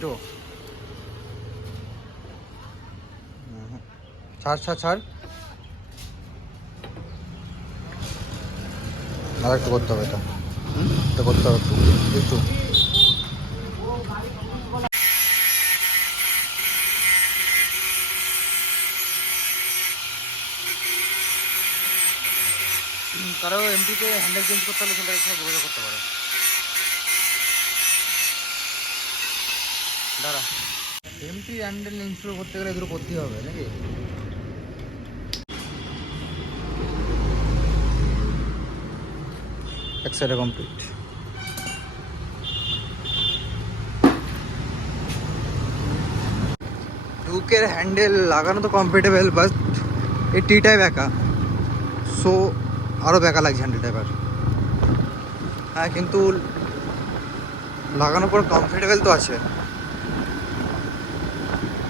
Hero. ছাড় ছাড় ছাড়, আর একটু করতে হবে, এটা করতে হবে একটু একটু। কারো এমটিতে হ্যান্ডেল চেঞ্জ করতে হলে সেটা এখানে যোগাযোগ করতে পারো। দাঁড়া, এমটি হ্যান্ডেল ইনস্টল করতে গেলে এগুলো করতেই হবে নাকি? এক সাইডে কমপ্লিট। ডুকের হ্যান্ডেল লাগানো তো কমফর্টেবল, বাট এই টি টাইপ একা, সো আরও বেকা লাগছে হ্যান্ডেল টাইপ। আর হ্যাঁ, কিন্তু লাগানোর পর কমফর্টেবল তো আছে,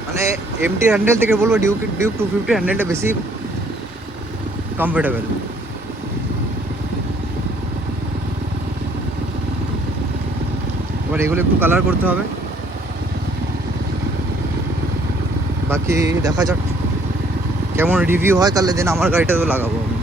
মানে এমটি হ্যান্ডেল থেকে বলবো ডিউক 250 হ্যান্ডেলটা বেশি কমফর্টেবল। এবার এগুলো একটু কালার করতে হবে, বাকি দেখা যাক কেমন রিভিউ হয়, তাহলে দিন আমার গাড়িটাও লাগাবো আমি।